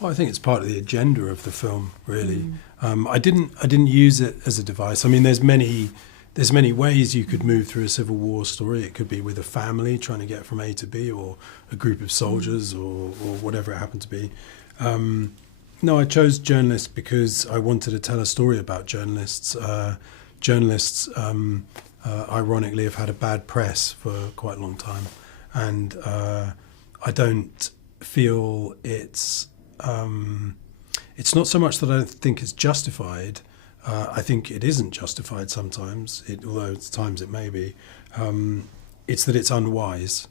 Well, I think it's part of the agenda of the film, really. I didn't use it as a device. I mean, there's many ways you could move through a Civil War story. It could be with a family trying to get from A to B, or a group of soldiers, or whatever it happened to be. No, I chose journalists because I wanted to tell a story about journalists. Journalists, ironically, have had a bad press for quite a long time, and I don't feel it's not so much that I don't think it's justified. I think it isn't justified sometimes, although at times it may be. It's that it's unwise,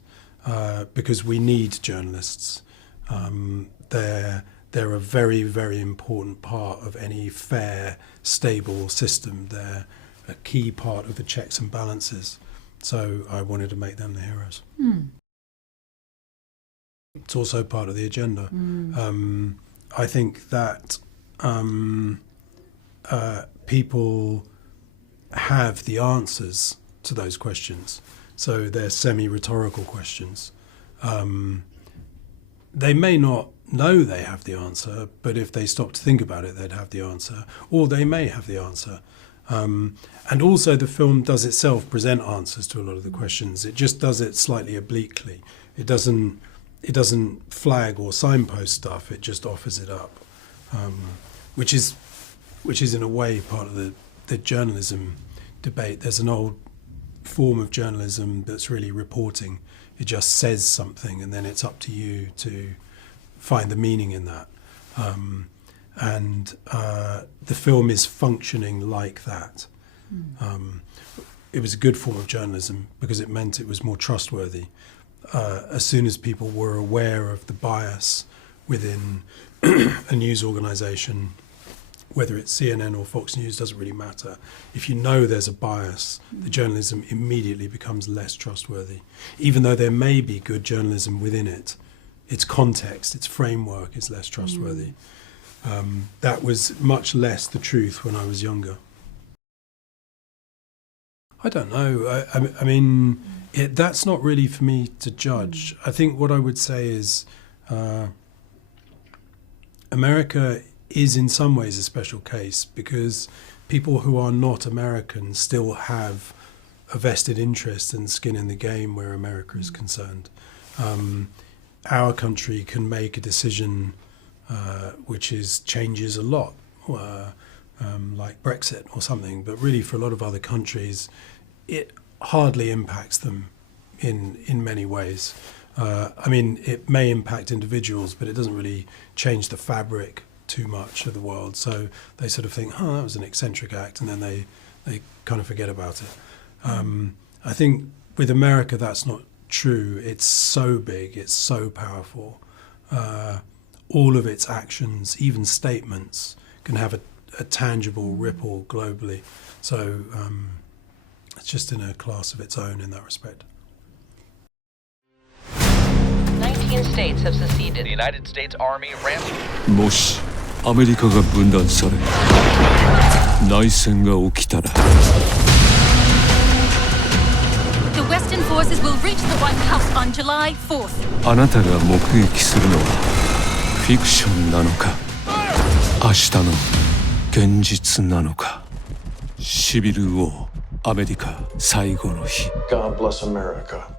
because we need journalists. They're a very, very important part of any fair, stable system. They're a key part of the checks and balances. So I wanted to make them the heroes. It's also part of the agenda. I think that people have the answers to those questions. So they're semi-rhetorical questions. They may not know they have the answer, but if they stop to think about it, they'd have the answer, or they may have the answer. And also the film does itself present answers to a lot of the questions. It just does it slightly obliquely. It doesn't flag or signpost stuff. It just offers it up, which is in a way part of the journalism debate. There's an old form of journalism that's really reporting. It just says something, and then it's up to you to find the meaning in that. And the film is functioning like that. It was a good form of journalism because it meant it was more trustworthy. As soon as people were aware of the bias within a news organisation, whether it's CNN or Fox News, doesn't really matter. If you know there's a bias, the journalism immediately becomes less trustworthy. Even though there may be good journalism within it, its context, its framework is less trustworthy. That was much less the truth when I was younger. I don't know. I mean, that's not really for me to judge. I think what I would say is America is in some ways a special case because people who are not American still have a vested interest and skin in the game where America is concerned. Our country can make a decision which changes a lot, like Brexit or something, but really for a lot of other countries, it hardly impacts them in many ways. I mean, it may impact individuals, but it doesn't really change the fabric too much of the world. So they sort of think, oh, that was an eccentric act, and then they kind of forget about it. I think with America, that's not true. It's so big, it's so powerful. All of its actions, even statements, can have a tangible ripple globally. So it's just in a class of its own in that respect. 19 states have seceded. The United States Army ramped. もしアメリカが分断され内戦が起きたら The Western forces will reach the White House on July 4th. あなたが目撃するのはフィクションなのか明日の現実なのかシビル王アメリカ最後の日 God bless America.